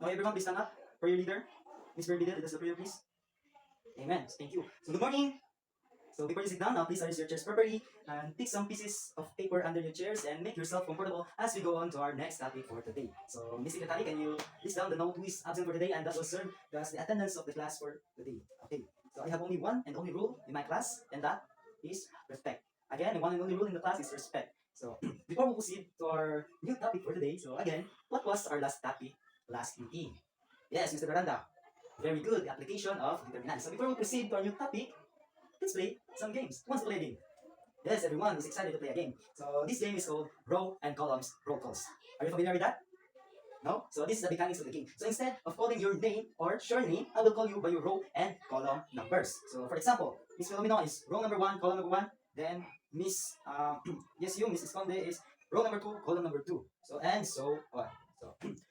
Now everyone please stand up for your leader. Miss Prayer Leader, let us the prayer please. Amen. Thank you. So good morning. So before you sit down, now please arrange your chairs properly and take some pieces of paper under your chairs and make yourself comfortable as we go on to our next topic for today. So Miss Secretary, can you list down the note who is absent for today and that will serve as the attendance of the class for today. Okay. So I have only one and only rule in my class, and that is respect. Again, the one and only rule in the class is respect. So before we proceed to our new topic for today, so again, what was our last topic last meeting? Yes, Mr. Miranda. Very good, the application of determinants. So before we proceed to our new topic, let's play some games. Who wants to play a game? Yes, everyone is excited to play a game. So this game is called row and columns roll calls. Are you familiar with that? No? So this is the mechanics of the game. So instead of calling your name or surname, I will call you by your row and column numbers. So for example, Miss Filomeno is row number 1, column number 1. Then Miss, yes you, Miss Esconde is row number 2, column number 2. So and so on.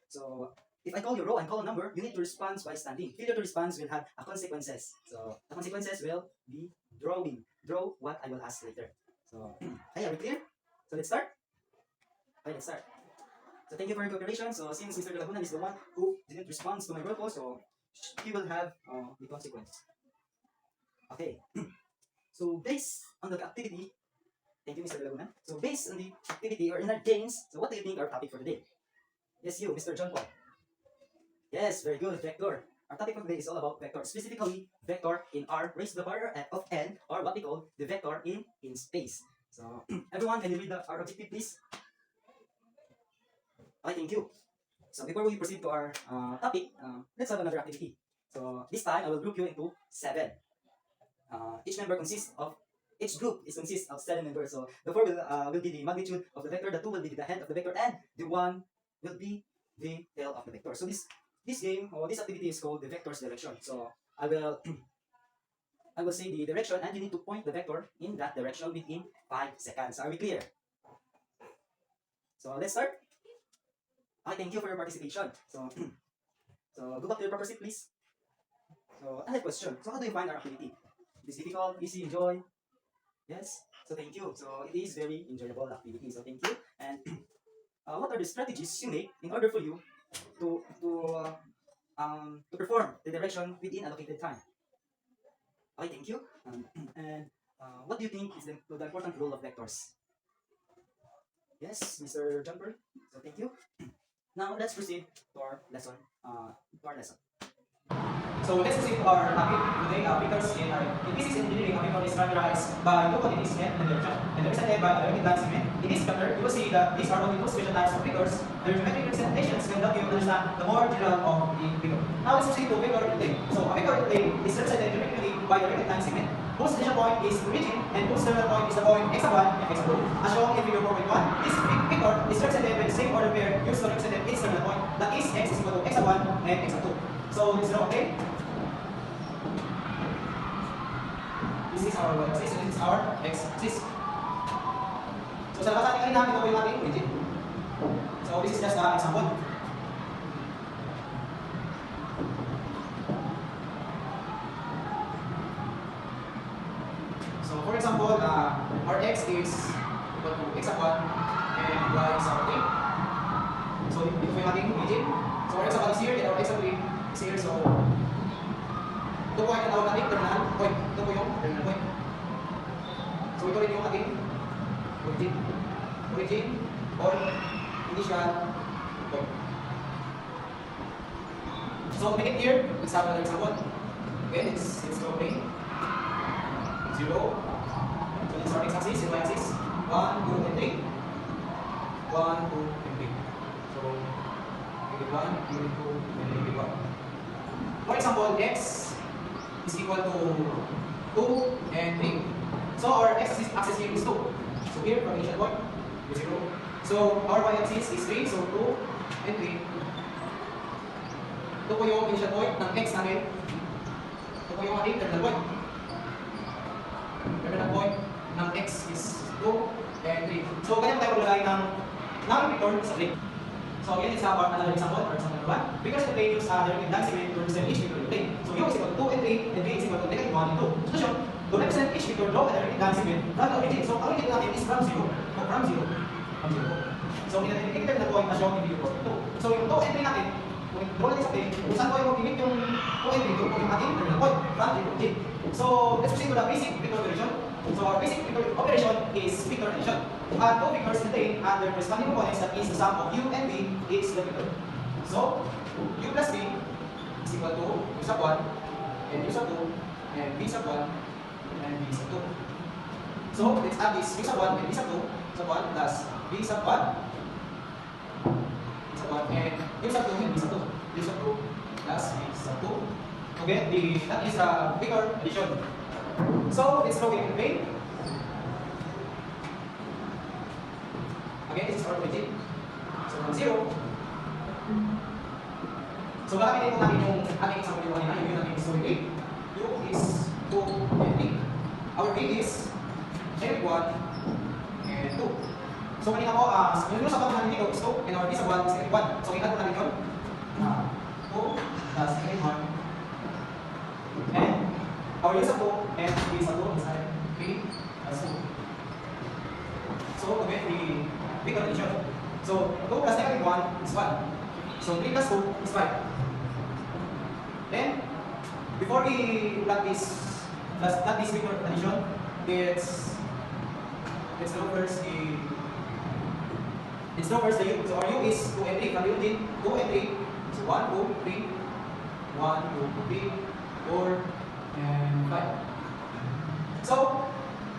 So if I call your row and column number, you need to respond by standing. Failure to respond will have a consequences. So the consequences will be drawing. Draw what I will ask later. So, hey, are we clear? So let's start. Okay, let's start. So thank you for your cooperation. So since Mr. De Laguna is the one who didn't respond to my roll call, so he will have the consequence. Okay. So based on the activity, thank you, Mr. De Laguna. So based on the activity or in our games, so what do you think our topic for today? Yes, you, Mr. John Paul. Yes, very good, vector. Our topic for today is all about vector, specifically vector in R raised to the power of n, or what we call the vector in space. So everyone, can you read our objective, please? Okay, thank you. So before we proceed to our topic, let's have another activity. So this time I will group you into 7. Each group consists of 7 members. So the 4 will be the magnitude of the vector, the 2 will be the head of the vector, and the 1 will be the tail of the vector. So this game or this activity is called the vector's direction. So I will say the direction, and you need to point the vector in that direction within 5 seconds. Are we clear? So let's start. Okay, thank you for your participation. So go back to your proper seat, please. So I have a question. So how do you find our activity? It is difficult, easy, enjoy? Yes? So thank you. So it is very enjoyable activity. So thank you. And what are the strategies you make in order for you to perform the direction within allocated time? Okay, thank you. And what do you think is the important role of vectors? Yes, Mr. Jumper. So thank you. Now let's proceed to our lesson. So let's proceed to our topic today, vectors in physics engineering. A vector is characterized by two quantities n and direction, and represented by a directed line segment. In this chapter, you will see that these are only two special types of vectors. The geometric representations can help you understand the more general of the vector. Now let's proceed to vector plane. So a vector plane is represented geometrically by a directed line segment, whose initial point is origin and whose terminal point is the point x1 and x2. As shown in figure 4.1, this vector is represented by the same order pair used to represent its terminal point, that is x is equal to x1 and x2. So this is okay. This is our y-axis and this is our x-axis. So sa labas natin kanina, ito po yung ating origin. So this is just an example. So for example, our x is equal to x1 and y is our thing. So ito po yung ating origin. So our x1 is here and our x3 is here. So ito po ay tinawag natin terminal point. Ito po yung terminal point. So ito rin yung ating origin or initial point. So make it here, let's have another example. Okay, it's going 0. So this is our x-axis and y-axis. 1, 2, and 3. 1, 2, and 3. So negative 1, negative 2, and negative 1. For example, x is equal to 2 and 3. So our x-axis here is 2. So here, from initial point, is 0. So our y-axis is 3. So 2 and 3. Ito po yung initial point ng x natin. Ito po yung ating terminal point. Terminal point ng x is 2 and 3. So ganyan tayo maglagay ng vector sa plane. So again, let's have another example, or example number 1. Because the plane use the directed line segment to represent each vector in the plane. So u is equal to 2 and 3, and v is equal to negative 1 and 2. Solution: to represent each vector, draw a directed line segment from the origin. So ang origin natin is from 0. So in the terminal point na shown in figure 4.2. So yung 2 and 3 natin, kung draw natin sa plane, kung saan ko yung mag-limit yung 2 and 3, yung ating terminal point from the origin. So, let's proceed to the basic vector operation. So, our basic vector operation is vector addition. Add two vectors contained and their corresponding components, that is the sum of u and v is the vector. So, u plus v is equal to u sub 1 and u sub 2 and v sub 1 and v sub 2. So, let's add this u sub 1 and v sub 2 sub 1 plus v sub 1 sub 1 and u sub 2 and v sub 2. U sub 2 plus v sub 2. Okay, that is vector addition. So, let's draw it in plane. Again, this is our origin. So, from 0. So, gagamitin po natin yung ating isang video kanina, yung natin is 8. U is 2 and 8. Our v is negative 1 and 2. So, kanina po, yung sa natin dito is 2 and our v sub 1 is negative 1. So, i-add po natin yun. 2 plus negative 1 and our u sub 2 and v sub 2 is 3 plus 2. So, again, the vector addition. So, 2 plus negative 1 is 1. So, 3 plus 2 is 5. Then, before we plot this vector addition, let's draw first the u. So, our u is 2 and 3 from the origin. 2 and 3. So, 1, 2, 3. 1, 2, 3, 4, and 5. So,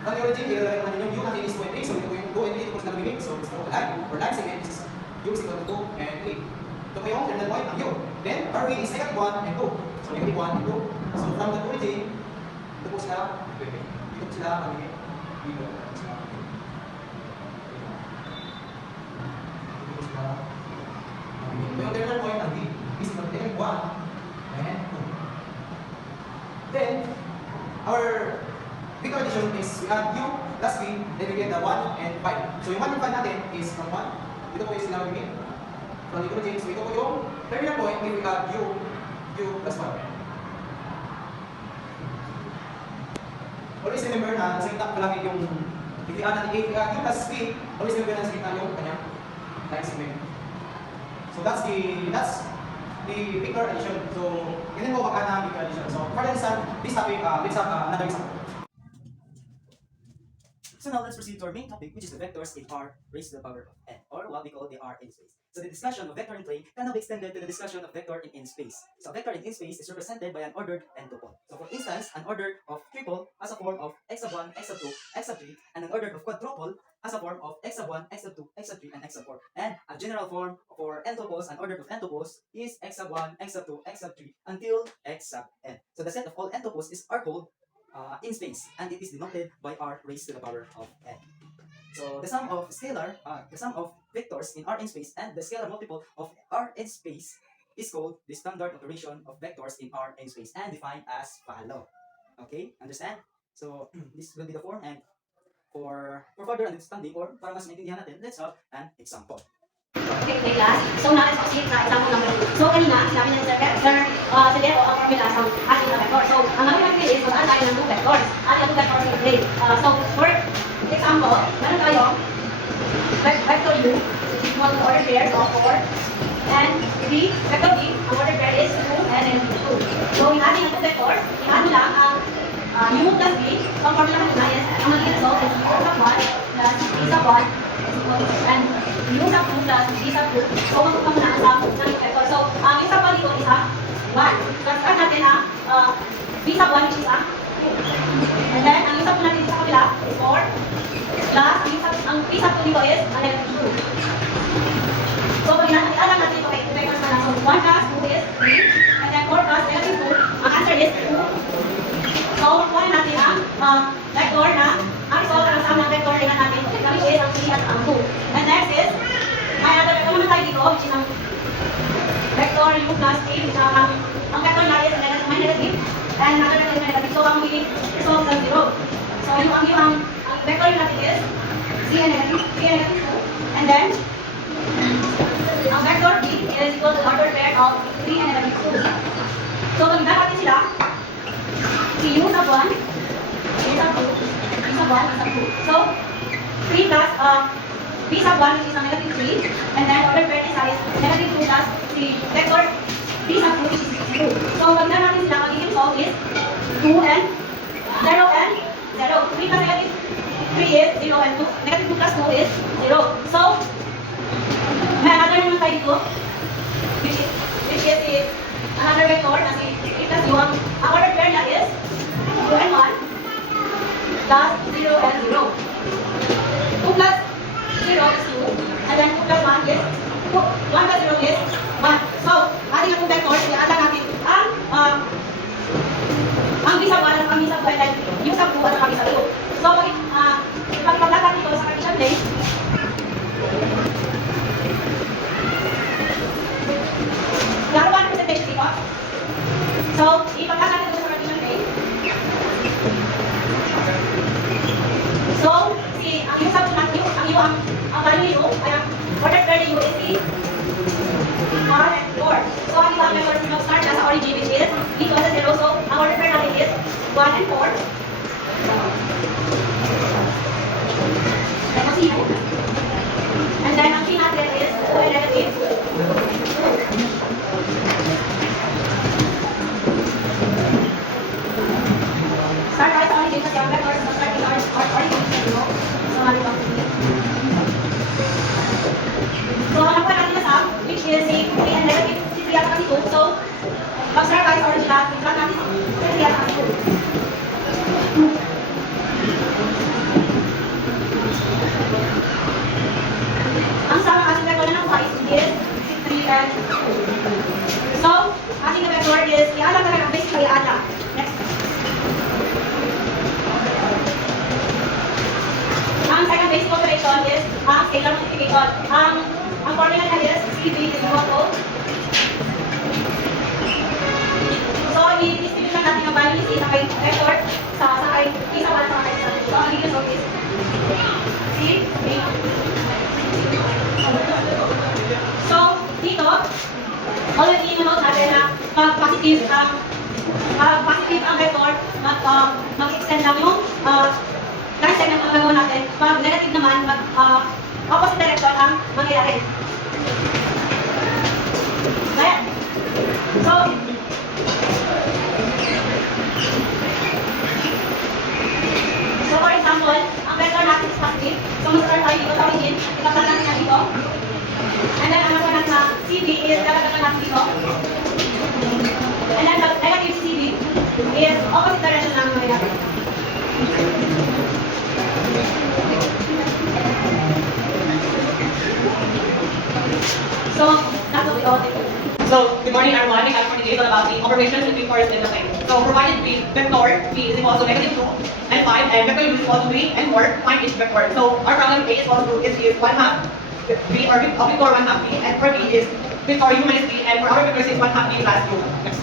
from the origin, ilalagay natin yung u natin is 2 and 3. So, ito po yung 2 and 3 ito po sila limit. So, let's draw the line. Or line segment is u is equal to 2 and 3. Ito po yung terminal point ng u. Then, our v is negative 1 and 2. So, negative 1 and 2. So, from the origin, ito po sila limit. Dito. Ito yung terminal point ng v. V is equal to negative 1 and 2. Then, our vector addition is we add u plus v, then we get the 1 and 5. So, yung 1 and 5 natin is from 1. Ito po yung sila limit. From the origin, so ito po yung terminal point if we add u plus 1. Always remember na sa gitna palagi yung if we add u plus v, always remember na sa gitna yung kanyang line segment. So that's the vector addition. So ganyan po magkana ang vector addition. So for this topic, let's have another example. So now let's proceed to our main topic, which is the vectors in R raised to the power of n, or what we call the R in space. So the discussion of vector in plane can now be extended to the discussion of vector in space. So vector in space is represented by an ordered n-tuple. So for instance, an order of triple has a form of x sub 1, x sub 2, x sub 3, and an order of quadruple has a form of x sub 1, x sub 2, x sub 3, and x sub 4. And a general form for n-tuples, an order of n-tuples, is x sub 1, x sub 2, x sub 3, until x sub n. So the set of all n-tuples is R called in space, and it is denoted by R raised to the power of n. So the sum of vectors in R in space and the scalar multiple of R in space is called the standard operation of vectors in R in space and defined as follow. Okay, understand? So this will be the form, and for further understanding or para mas maintindihan natin, let's have an example. Okay, class. So now let's proceed sa example number 2. So kanina, sinabi na Sir Silero ang formula sa ating vector. So ang gagawin natin is mag-add tayo ng 2 vectors. Add yung 2 vectors in plane. So for example, meron tayong vector u is equal to order pairs of 4 and vector v, ang order pair is 2 and then 2. So in adding ang 2 vectors, i-add mo lang ang u plus v. So ang formula kanina is ang magiging result is u sub 1 plus v sub 1 is equal to and u sub 2 plus v sub 2. So magkukam na ang sum ng vector. So ang isa pa dito is 1. So add natin ang v sub 1 which is 2. And then ang u sub 2 natin sa kabila is 4. Plus ang v sub 2 dito is negative 2. So pag i-add natin ito kay vectors na lang. So 1 plus 2 is 3. And then 4 plus negative 2. Ang answer is 2. So kunin natin ang vector na ang result ng sum ng vector tingnan natin which is ang 3 at ang 2. And next is may another vector naman tayo dito which is ang vector u plus 3 which ang vector na is negative and another vector is negative. So ang magiging result ng 0. So ang vector natin is 3 and negative 2. And then ang vector b is equal to the order pair of 3 and negative 2. So pag natin sila, si u sub 1, v sub 2, v sub 1, v sub 2. So 3 plus v sub 1 which is ang negative 3, and then order pair is negative 2 plus the vector V sub 2 is 2. So, pag na natin sila, magiging solve is 2 and 0 and 0. 3 plus negative 3 is 0 and 2. Negative 2 plus 2 is 0. So, may another naman tayo dito, which is the another vector na si 3 plus 1. Ang order pair niya is 2 and 1 plus 0 and 0. 2 plus 0 is 2, and then 2 plus 1 is 2. 1 plus 0 is 1. So, ating ang vectors, i-add natin ang V sub 1 at ang V sub 2, and then U sub 2 at ang V sub 2. So, ipag-plug natin ito sa partition plane. Klaro ba ang percentage dito? So, ipag-plug natin ito sa partition plane. So, ang U sub 2 ang value U ay ang order pair ni U is the 1 and 4. So, ang isang vector ng start na sa origin which is dito sa 0. So, ang order pair natin is 1 and 4. Tapos C. And then, ang C natin is 2 and negative. Start tayo sa origin kasi ang vectors na start sa origin sa 0. So, halipang so, alam pa natin na sum, which is si 3 and negative, si 3 at kasi 2. So, pag-start tayo sa original, i-plug natin si 3 at kasi 2. Ang sum ang ating vector na ng size is si 3 and 2. So, ating vector is, i-alam na lang ang basic ay i-add. Next. Ang second basic operation is ang scalar multiplication. Ang formula niya is CV is equal to. So, i-distribute lang natin ang value ni sa kay vector sa kay isa para sa kay isa. So, ang ligyan so is CV. So, dito, already note natin na pag positive ang vector, mag-extend lang yung next segment ang gagawin natin. Pag negative naman, opposite direction ang mangyayari. Ayan. So, for example, ang vector natin is positive. So, mag-start tayo dito sa origin. Ipapala natin na dito. And then, ang nasanak na CV is lalagyan natin dito. And then, the negative CV is opposite direction ang mangyayari. So, that's what we all do. So, good morning everyone. I have for today is all about the operations between force and nothing. So, provided the vector V is equal to negative 2 and 5 and vector U is equal to 3 and 4, find each vector. So, our problem A is equal to is 1 half V or vector 1 half V, and for B is vector U minus V, and for our vectors is 1 half V plus U. Next.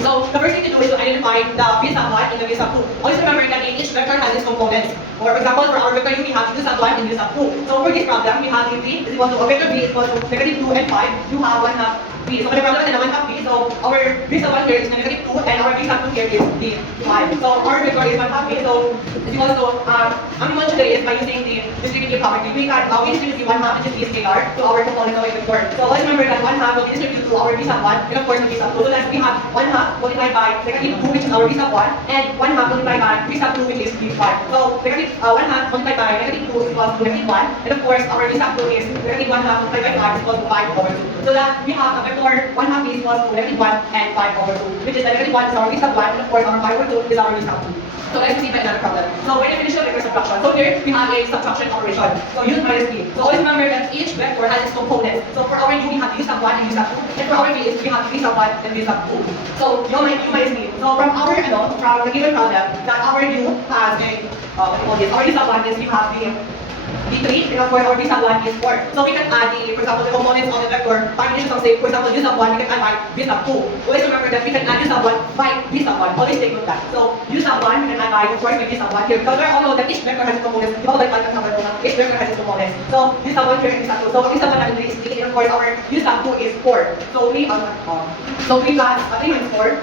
So, the first thing to do is to identify the V sub 1 and the V sub 2. Always remember that each vector has its components. For example, for our vector U, we have U sub 1 and U sub 2. So, for this problem, we have V is equal to, vector V is equal to negative 2 and 5. You have 1 half V. So, for the problem natin na 1 half V, so our V sub 1 here is negative 2 and our V sub 2 here is V 5. So, our vector is 1 half V. So, it's equal to, ang we want to do is by using the distributive property, we can distribute the 1 half which is V scalar to our components of a vector. So, always remember that 1 half will be distributed to our V sub 1 and of course the V sub 2. So, that we have 1 half multiplied by negative 2 which is our V sub 1 and 1 half multiplied by V sub 2 which is V 5. So, negative 1 half multiplied by negative 2 is equal to negative 1 and of course our V sub 2 is negative 1 half multiplied by 5 is equal to 5 over 2. So that we have a vector 1 half is equal to negative 1 and 5 over 2 which is the negative 1 is our V sub 1 and of course our 5 over 2 is our V sub 2. So let's see by another problem. So when you finish your vector subtraction, so here we have a subtraction operation. So use minus B. So always remember that each vector has its components. So for our U we have U sub 1 and U sub 2, and for our V we have V sub 1 and V sub 2. So U minus B. So from our from the given problem that our U has a what do you call this? Our U sub 1 is we have the D3, and of course our V sub 1 is 4. So we can add the, for example, the components of the vector by addition of, say, for example, U sub 1, we can add by V sub 2. Always remember that we can add U sub 1 by V sub 1. Always take note that. So U sub 1, we can add by, of course, V sub 1 here. Because we all know that each vector has its components. Di ba ba like number ko na? Each vector has its components. So U sub 1 here and V sub 2. So V sub 1 natin is 3, and of course our U sub 2 is 4. So 3 plus 3 minus 4.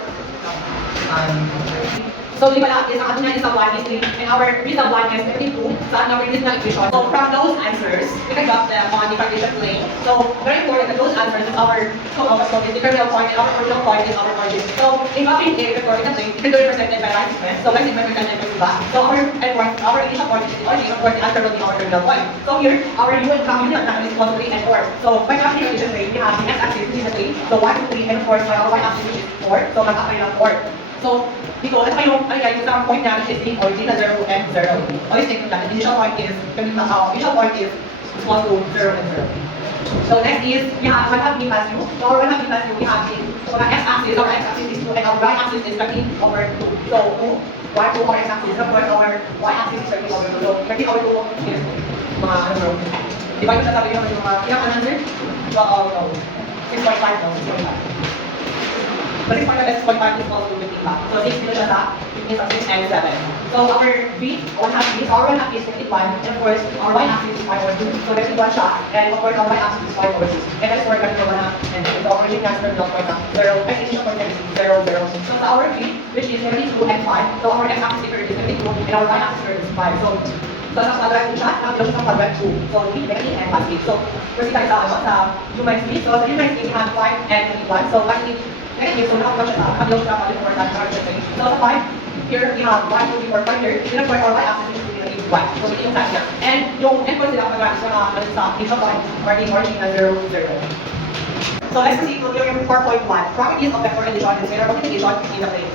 So, di pala, is ang ating isang 1 is 3, and our result 1 is 32 sa number is na equation. So, from those answers, we can drop them on the partition plane. So, very important that those answers is our so the terminal point and our original point is our origin. So, in dropping A, before we can plane, it can be represented by right sequence. So, right sequence we can enter back. So, our initial point is the origin, of course, the answer will be our terminal point. So, here, our U and coming unit is equal to 3 and 4. So, by dropping the partition plane, we have the x-axis, which is the 3. So, 1, 2, 3, and of course, my y-axis, which is 4. So, mag-apply ng 4. So, dito, ito yung, yung point namin is the origin na 0 and 0. Always take that. Initial point is equal to 0 and 0. So next is, we have 1 half b plus u. So our 1 half b plus u, we have the, so our x-axis is 2 and our y-axis is 13 over 2. So, 1 to our x-axis, of course, our y-axis is 13 over 2. So, 13 over 2 is mga, ano, di ba yung sasabi yung mga, ilang ang answer? So, 6.5 no, 6.5. But 6.5 is equal to 15 back. So 6 dito siya sa 15 and 7. So our b, 1 half b, our 1 half is 51, and of course our y-axis is 5 over 2. So that's 1 siya, and of course our y-axis is 5 over 6. And that's where ganito na, and so our origin answer block point na 0, and initial point is 0, 0. So sa our b, which is 72 and 5, so our x-axis is 72, and our y-axis is 5. So sa quadrant siya, nakapilo siya sa quadrant 2. So, negative and positive. So, first tayo sa, sa u minus b. So, sa u minus b, we have 5 and 1. So, positive, negative. So, nakapilo siya sa, nakapilo siya positive for that charge. So, sa 5, here we have 1, 2, 3, 4, 5 here. Then, of course, our y-axis is negative 1. So, ito yung task niya. And, yung endpoint sila quadrant is sa initial point, or the origin na 0, 0. So, let's proceed to theorem 4.1. Properties of vector addition and scalar multiplication in the plane.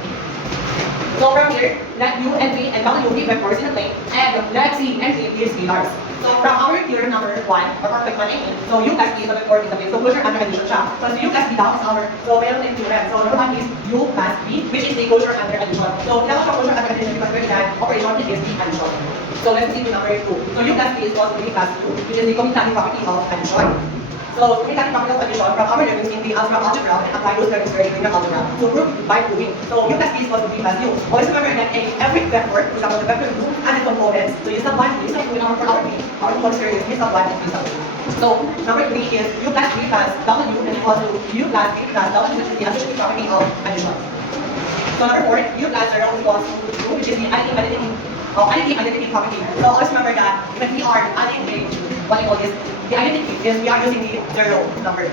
So from here, let U and V and W be vectors in the plane, and let C and Z be scalars. So from our theorem number 1, or perfect 1, so U plus V is a vector in the plane. So closure under addition siya. So U plus V daw is our, so meron din theorem. So number 1 is U plus V, which is the closure under addition. So kaya siya closure under addition because we're done operation is the addition. So let's see to number 2. So U plus V is equal to V plus 2, which is the commutative property of addition. So, we can talk about addition from our learnings in the algebra and apply those learnings in the algebra to prove by proving. So, u plus v is equal to v plus u. Always remember that every vector, for example, the vector u and its components. So, use of 1, use of 2 in order for our v. Our consider is use of 1 and use of 2. So, number 3 is u plus v plus w and equal to u plus v plus w, which is the addition property of addition. So, number 4, u plus 0 equals to 2, which is the additive identity property. So, always remember that when we are adding what we call this, the identity is we are using the 0 number.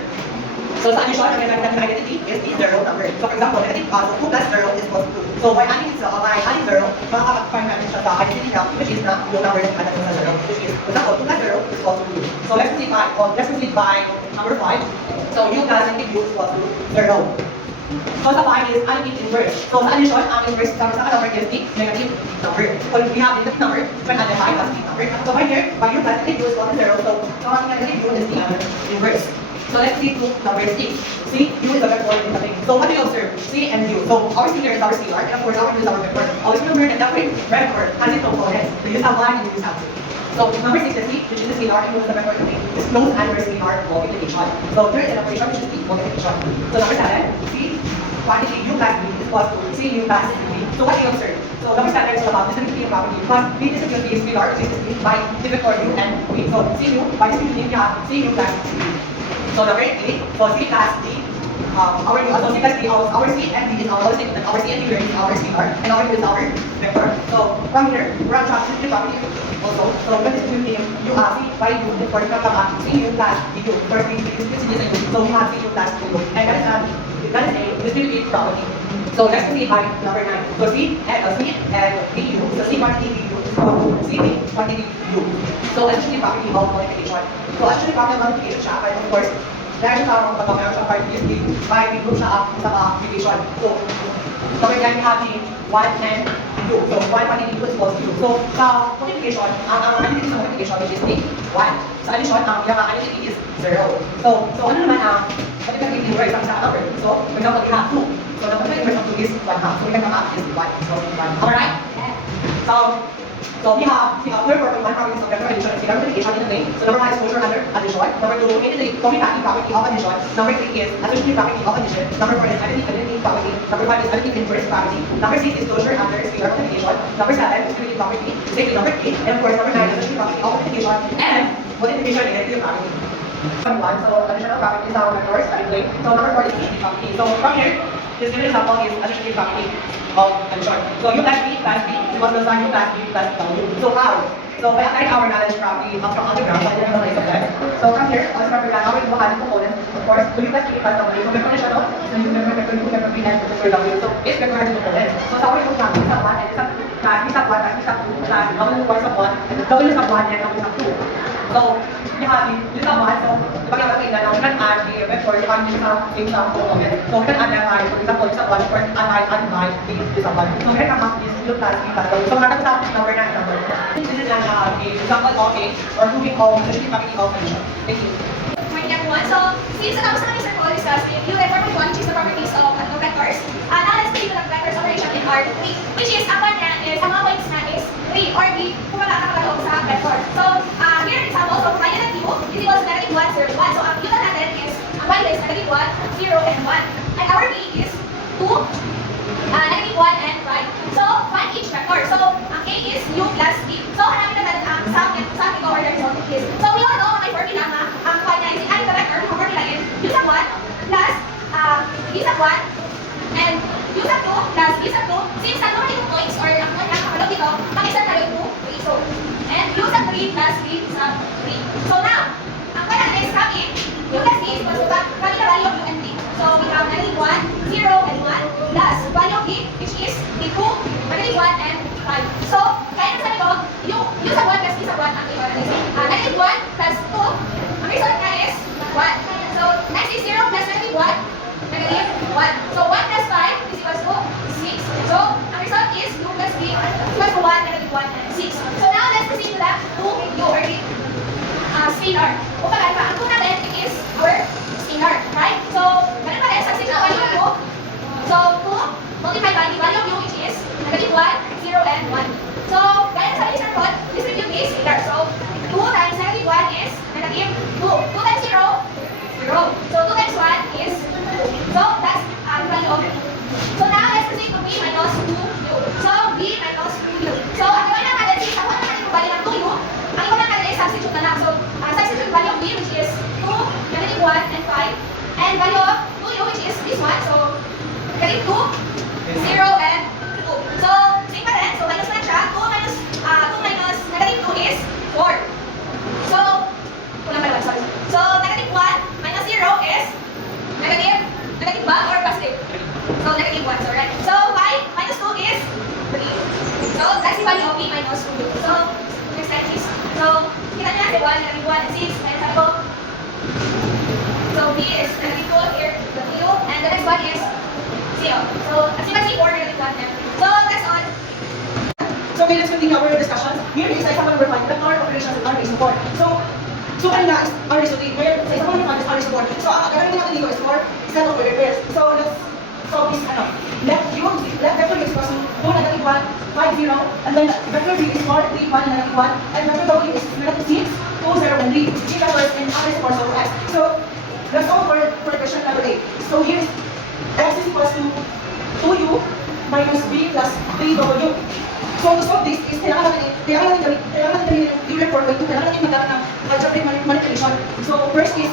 So sa addition, ang negative identity is the 0 number. So for example, negative 2 plus 0 is equal to 2. So by adding 0, makakapag-find natin siya sa identity na, which is na yung number na added sa 0, which is, for example, 2 plus 0 is equal to 2. So let's proceed by number 5. So u plus negative u is equal to 0. So sa 5 is additive inverse. So sa addition, ang inverse sa number is the negative number. So we have the number when added by positive number. So by here, by u plus negative u is equal to 0. So ang negative u is the inverse. So let's see to number 6. See, u is a vector in the thing. So what do you observe? C and u. So our scalar is our scalar, and of course our u is our vector. Always remember that every vector has its components. So you have 1 and you have 2. So number 6 is C, which is the scalar, and u is the vector in the thing. Is closed and scalar multiplication. So there is an operation which is the multiplication. So number 7, C, quantity u plus v is equal to C u plus v. So what do you observe? So number 7 is about distributive property. But v distribute v is scalar, which is by the vector u and v. So C u, by distributing, you have C u plus v. So number 8, for C plus D, our C plus D, our C and D is our C and D is our scalar, and our U is our vector. So from here, we're on top distributive property also. So when distributing U C by U, of course, we're talking C U plus D U. First, we distribute this, so we have C U plus D U, and that is a distributive property. So let's proceed by number 9. So C and D U. So C quantity D U is equal to C quantity U. So additive property of multiplication. So additive property of multiplication siya, but of course, dahil sa mga pagkakaroon sa part is by the group siya sa division. So we're going to have the 1 and 2. So 1 quantity U is equal to 2. So sa multiplication, ang identity sa multiplication which is the 1. Sa addition, ang identity is 0. So ano naman ang identity inverse ng isang number? So for example, we have 2. So the inverse of 2 is 1 half. So we can come up is 1. So 1. Alright? So we have we're working on properties of vector addition and scalar multiplication in the plane. So number 1 is closure under addition. Number 2 it is the commutative property of addition. Number 3 is associative property of addition. Number 4 is identity property. Number 5 is additive inverse property. Number 6 is closure under scalar multiplication. Number 7 distributive property. Same with number 8. And of course number 9 is associative property of multiplication and multiplication negative property. So additional properties are vectors and plane. So number 4 is additive property. So from here, His given example is associative family of addition. So U plus B plus B is equal to sign U plus B plus W. So how? So by applying our knowledge from algebra, so I didn't know that. So from here, algebra program, now we will have component, of course, U plus B plus W. So vector siya, no? So U vector 2, vector 3, and vector W. So it's vector has component. So sa our program, B sub 1 and B sub 2 plus B sub 1 plus B sub 2 plus W sub 1, W sub 1 and W sub 2. So you have B sub 1, so pag natin na, we can add the vector, you can use some component. So we can add them by, for example, B sub 1, of course, add by B sub 1. So we can have this U plus B plus W. So hanap sa number na number. This is an example of a or moving of the family of addition. Thank you. Morning everyone. So, since natapos na kami sa call discussing yung vector point 1, which is the properties of vectors, now let's take the vectors operation in R3, which is ang one niya is, ang mga points na is 3 or B kung wala nakakaloob sa vector. So, here example, so kung kaya ng U, is equals to negative 1, 0, 1. So, ang U na natin is, ang value is negative 1, 0, and 1. And our B is 2, negative 1, and 5. So, 1 each vector. So, ang A is U plus B. So, hanapin natin ang sum ito or the result of this. So, we all know may formula nga, ang kanya is in the vector, ang formula is U sub 1 plus B sub 1 and U sub 2 plus B sub 2. Since ang mga yung points or ang kanya kakalog dito, mag-isa na yung 2. So, and U sub 3 plus B sub 3. So, now, ang kanya is coming, U plus B is equal to the value of U and B. So, we have negative 1, 0, and 1 plus value of B, which is 2, negative 1, and 5. So, kaya nasabi ko, yung U sub 1 plus B sub 1 ang equal. Negative 1 plus 2, ang result niya is 1. So, next is 0 plus negative 1, negative 1. So, 1 plus 5 is equals to 6. So, ang result is U plus B is equals to 1, negative 1, and 6. So, now let's proceed to the 2 U or the scalar. Kung pagkat pa, ang 2 natin is our scalar, right? So, ganun pa rin, substitute ang value of 2. So, 2 multiplied by the value of U, which is negative 1, 0, and 1. So, gaya sa isang code, this will give me scalar. So, 2 times negative 1 is negative 2. 2 times 0, 0. So, 2 times 1 is 2. So, that's the value of 2. So, now let's proceed to B minus 2U. So, B minus 2U. So, ang gawin lang natin, since ako naman yung value ng 2U, ang iba lang natin is substitute na lang. So, substitute value of B, which is 2, negative 1, and 5. And value of 2U, which is this one. So, negative 2, 0, and 2. So, same pa rin. So, minus na siya. 2 minus negative 2 is 4. So, kulang pa naman, sorry. So, negative 1 minus 0 is negative ba or positive? So, negative 1, so right. So, 5 minus 2 is 3. So, that's the value of B minus 2. So, next slide please. So, kita niya, negative 1, negative 1, and 6. And sabi ko, so B is negative 2 here, W, and the next one is 0. So, as you can see, 4, negative 1, and so that's all. So okay, let's continue our discussion. Here is example number 5, vector operations with R is 4. So kanina is R is 3, where sa example number 5 is R is 4. So ang gagawin natin dito is 4 set of pairs. So let's solve this left vector is equals to 2, negative 1, 5, 0, and then vector B is 4, 3, 1, and negative 1, and vector W is negative 6, 2, 0, and 3. G vectors and R is 4, so X. So let's go for the question number 8. So here is X is equals to 2U minus B plus 3W. So to solve this is kailangan natin gawin yung report by 2, kailangan natin magkaroon ng algebraic manipulation. So first is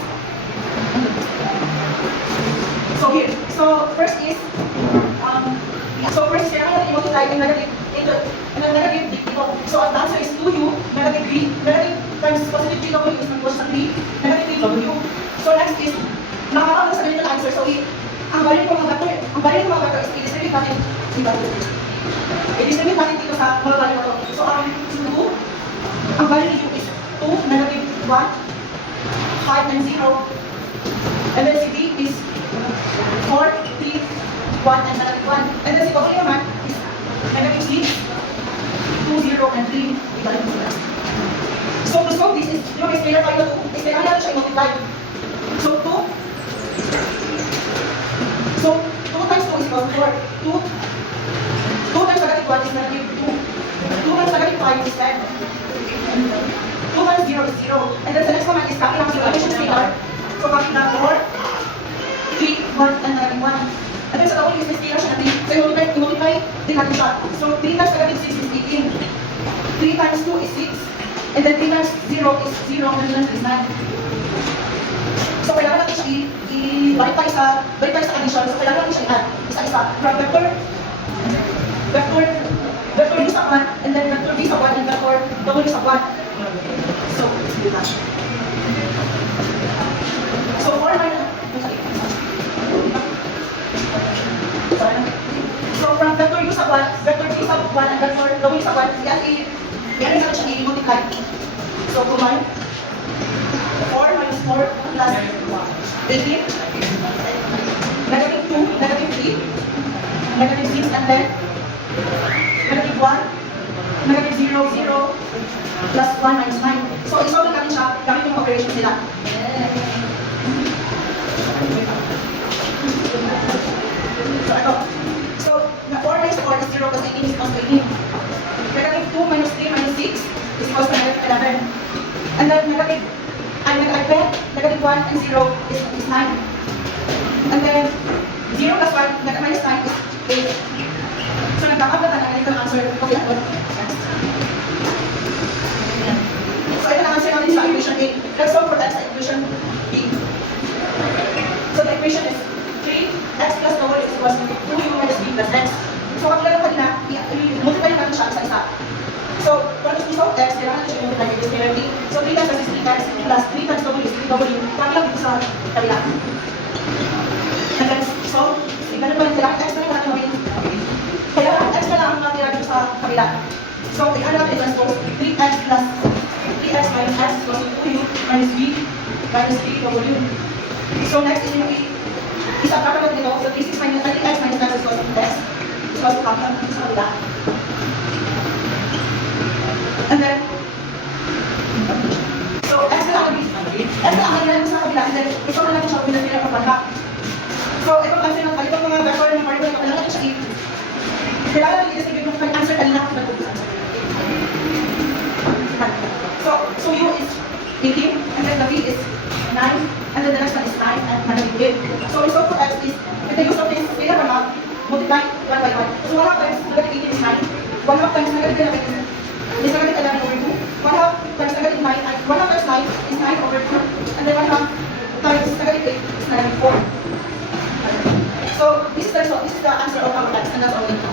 kailangan natin i-multiply yung negative into negative dito. So ang answer is 2U negative 3, negative times positive 3W is equals to 3, negative 3W. So next is nakakaroon sa ganito na answer. So ang value ng mga vector is i-distribute natin i-distribute natin dito sa mga value na ito. So, ang value ni U is 2, negative 1, 5, and 0. And then si B is 4, 3, 1, and negative 1. And then si W naman is negative 6, 2, 0, and 3. Ibalik mo sila. So, to solve this is, yung may scalar value na 2, is kailangan natin siya i-multiply. So, 2 times 2 is equal to 4. 2 times negative 1 is negative 2. 2 times negative 5 is 10. 2 times 0 is 0. And then the next command is copy ng addition scalar. So copy ng 4, 3, 1, and negative 1. And then sa W is scalar siya natin. So i-multiply din natin siya. So 3 times negative 6 is 18. 3 times 2 is 6. And then 3 times 0 is 0. And then is 9. So kailangan natin siya balik tayo sa addition. So, kailangan natin siya i-add. Isa-isa. From vector B sa 1, and then vector B sa 1, and vector W sa 1. So, let's do that. So, 4 minus... So, from vector U sa 1, vector B sa 1, and vector W sa 1, yan natin siya i-multiply. So, combine. 4 minus 4 plus 18. Negative 2, negative 3, negative 6, and then negative 1, negative 0, 0, plus 1 minus 9. So, isolve natin siya gamit yung operation nila. So, ito. So, 4 minus 4 is 0 plus 18 is equals to 18. Negative 2 minus 3 minus 6 is equals to negative 11. And then negative 1 and 0 is 9. And then 0 plus 1 minus 9 is 8. So, nagkakabot na ganito ang answer. Okay, ako. So, ito ang answer natin sa equation A. Let's solve for that sa equation B. So, the equation is 3x plus w is equals to 2u minus b plus x. So, kapag lang kanina, i-multiply natin siya sa isa. So, para to solve x, kailangan natin siya i-multiply with this therapy. So, 3 times is 3x plus 3 times w is 3w. Kami lang dito sa kabila. And then, so, ganun pa rin sila. X na lang natin gawin. Kaya, x na lang ang natira dito sa kabila. So, i-ano natin ito. So, 3x plus 3x minus x equals to 2u minus b minus 3w. So, next is yung isa-subtract natin ito. So, 3x minus x minus x equals to x. Equals to kapag sa kabila. And then, so, x na lang natin sa kabila. And then, ito na natin siya pinag-pinag kapag. So, itong answer ng itong mga vector ng particle na kailangan natin siya kailangan natin i-distribute ng answer kanina kung nag-uusap. So U is 18, and then the V is 9, and then the next one is 9 and negative 8. So, result for x is, with the use of this, we have a multiply 1 by 1. So, 1 half times negative 18 is 9. 1 half times negative 11 is negative 11 over 2. 1 half times negative 9, 1 half times 9 is 9 over 2. And then 1 half times negative 8 is negative 4. So, this is the result. This is the answer of our test, and that's all we have.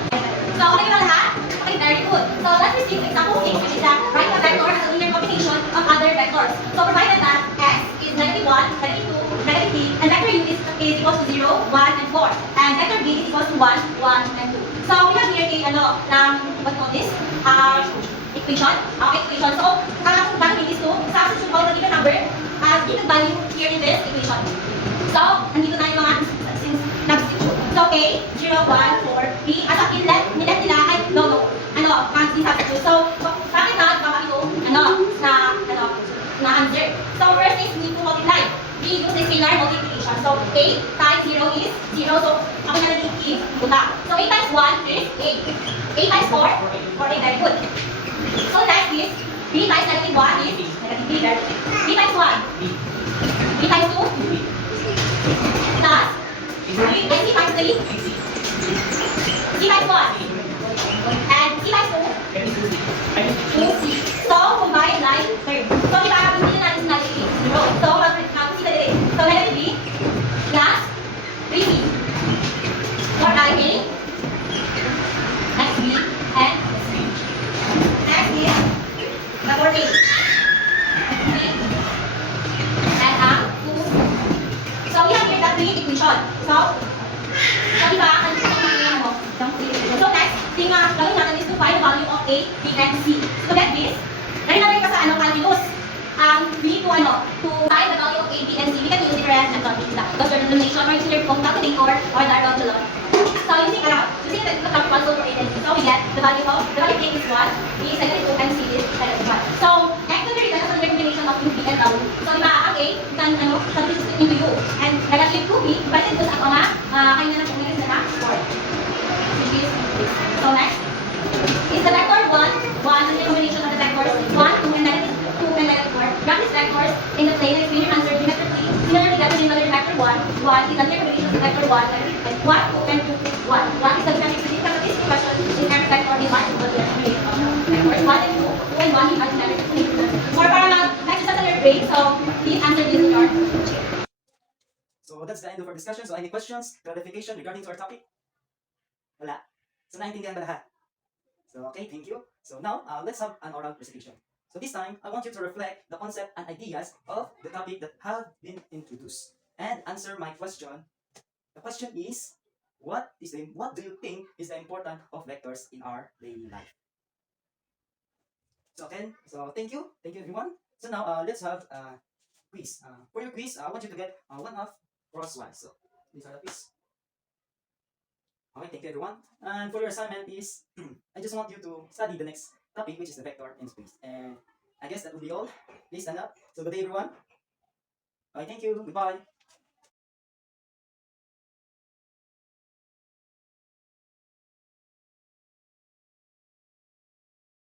So, okay ba lahat? Okay, very good. So, let's receive example 6, which is that write a vector as a linear combination of other vectors. So, provided that x is negative 1, negative 2, negative 3, and vector u is equals to 0, 1, and 4. And vector b is equals to 1, 1, and 2. So, we have here what call this? Equation. Equation. So, ang value is 2. Substitute all the given number as given value here in this equation. So, nandito na yung mga substitute. So, A, 0, 1, 4, B, at ang nilet nila ay no. Substitute. So, bakit na ito, na answer. So, first is we need to multiply. We use the scalar multiplication. So, 8 times 0 is 0. So, ako na nag-give, buta. So, 8 times 1 is 8. 8 times 4, 4 is very good. So, next is, B times negative 1 is negative B. B times 1. B times 2. Plus, C times 3. C times 1. And C times 2. So, combine like third. So, di ba, hindi na natin negative 0. So, mag-consider din. So, negative B plus 3B. For I A, next B, and next is the 4A. And 2. So, we have here the 3 equation. So, di ba, ang mga mo? So, next, gawin natin is to find the value of A, B, and C. So, to get this, narin ka sa calculus. We need to find the value of A, B, and C. We can use different methods. Because the denomination or using your calculator or the calculator. So, using the calculator for A and C. So, we get the value of A is 1, B is negative 2, and C is negative 1. So, next to the result of the combination of U, B, and W. So, di ba, ang A, you can substitute it into U. And negative 2B, divided doon sa ako na, kayo na kung meron na 4. Which is, so next, is the vector 1, and the combination of the vectors 1, 2, and negative 2, and negative 4. Graph these vectors in the plane and explain your answer to vector 3. Similarly, get the name of the vector 1. 1 is the linear combination of vector 1, and 1, 2, and 2, 1. 1 is the graphic significance of this question in every vector is 1 equal to the combination of vectors 1 and 2, 2 and 1 is imaginary significance. Or para mag-exercise on your brain, so please answer this in your chair. So So that's the end of our discussion. So any questions, clarification regarding to our topic? Wala. So naintindihan ba lahat? So okay, thank you. So now, let's have an oral presentation. So this time, I want you to reflect the concept and ideas of the topic that have been introduced and answer my question. The question is, what do you think is the importance of vectors in our daily life? So okay, so thank you everyone. So now let's have a quiz. For your quiz, I want you to get 1/2 crosswise. So these are the quiz. Okay, thank you everyone. And for your assignment is, I just want you to study the next topic, which is the vector in space. And I guess that will be all. Please stand up. So good day everyone. Okay, thank you. Goodbye.